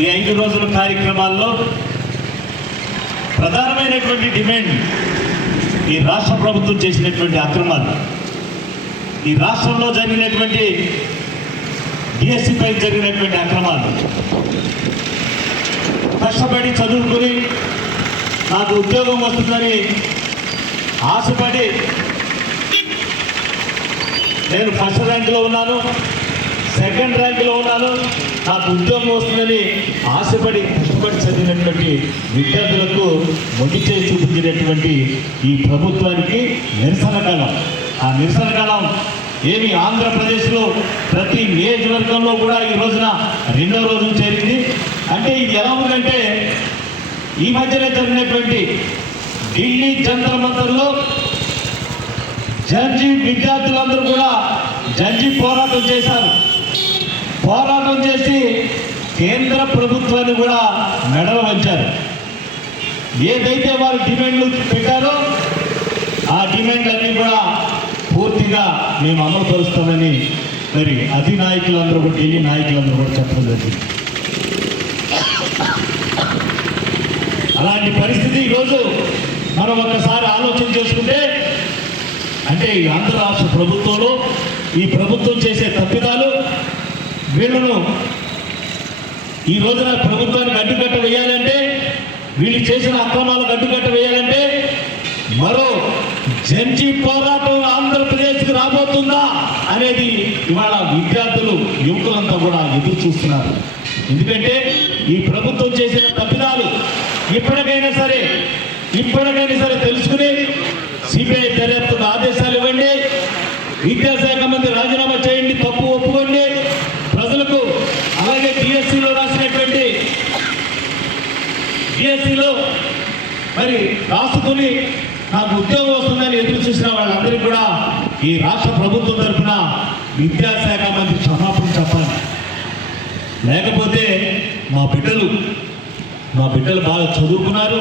ఈ 5 రోజుల కార్యక్రమాల్లో ప్రధానమైనటువంటి డిమాండ్ ఈ రాష్ట్ర ప్రభుత్వం చేసినటువంటి అక్రమాలు, ఈ రాష్ట్రంలో జరిగినటువంటి డిఎస్సిపై జరిగినటువంటి అక్రమాలు. కష్టపడి చదువుకుని నాకు ఉద్యోగం వస్తుందని ఆశపడి నేను ఫస్ట్ ర్యాంకులో ఉన్నాను, సెకండ్ ర్యాంకులో ఉన్నాను, నాకు ఉద్యోగం వస్తుందని ఆశపడి కష్టపడి చదివినటువంటి విద్యార్థులకు మొండి చేసి చూపించినటువంటి ఈ ప్రభుత్వానికి నిరసన కాలం. ఆ నిరసన కాలం ఏమి ఆంధ్రప్రదేశ్లో ప్రతి నియోజకవర్గంలో కూడా ఈ రోజున 2వ రోజు చేరింది. అంటే ఇది ఎలా ఉందంటే, ఈ మధ్యనే జరిగినటువంటి ఢిల్లీ జంతర్ మంతర్లో జడ్జి విద్యార్థులందరూ కూడా జడ్జి పోరాటం చేశారు. పోరాటం చేసి కేంద్ర ప్రభుత్వాన్ని కూడా మెడలు వంచారు. ఏదైతే వారు డిమాండ్లు పెట్టారో ఆ డిమాండ్లన్నీ కూడా పూర్తిగా మేము అమలుపరుస్తామని మరి అధినాయకులందరూ కూడా, ఢిల్లీ నాయకులందరూ కూడా చెప్పడం జరిగింది. అలాంటి పరిస్థితి ఈరోజు మనం ఒక్కసారి ఆలోచన చేసుకుంటే, అంటే ఈ ఆంధ్ర రాష్ట్ర ప్రభుత్వంలో ఈ ప్రభుత్వం చేసే తప్పిదాలు, వీళ్ళను ఈ రోజున ప్రభుత్వానికి అడ్డుకట్ట వేయాలంటే, వీళ్ళు చేసిన అక్రమాలకు అడ్డుకట్ట వేయాలంటే మరో జడ్జి పోరాటం ఆంధ్రప్రదేశ్కి రాబోతుందా అనేది ఇవాళ విద్యార్థులు, యువకులంతా కూడా ఎదురు చూస్తున్నారు. ఎందుకంటే ఈ ప్రభుత్వం చేసిన తప్పిదాలు ఇప్పటికైనా సరే తెలుసుకుని సిబిఐ దర్యాప్తుకు ఆదేశాలు ఇవ్వండి. విద్యాశాఖ మంత్రి రాజీనామా చేయండి, తప్పు ఒప్పుకోండి. ప్రజలకు అలాగే డిఎస్సిలో రాసినటువంటి డిఎస్సిలో మరి రాసుకుని నాకు ఉద్యోగం వస్తుందని ఎదురు చూసిన వాళ్ళందరికీ కూడా ఈ రాష్ట్ర ప్రభుత్వం తరఫున విద్యాశాఖ మంత్రి క్షమాపణ చెప్పాలి. లేకపోతే మా బిడ్డలు బాగా చదువుకున్నారు,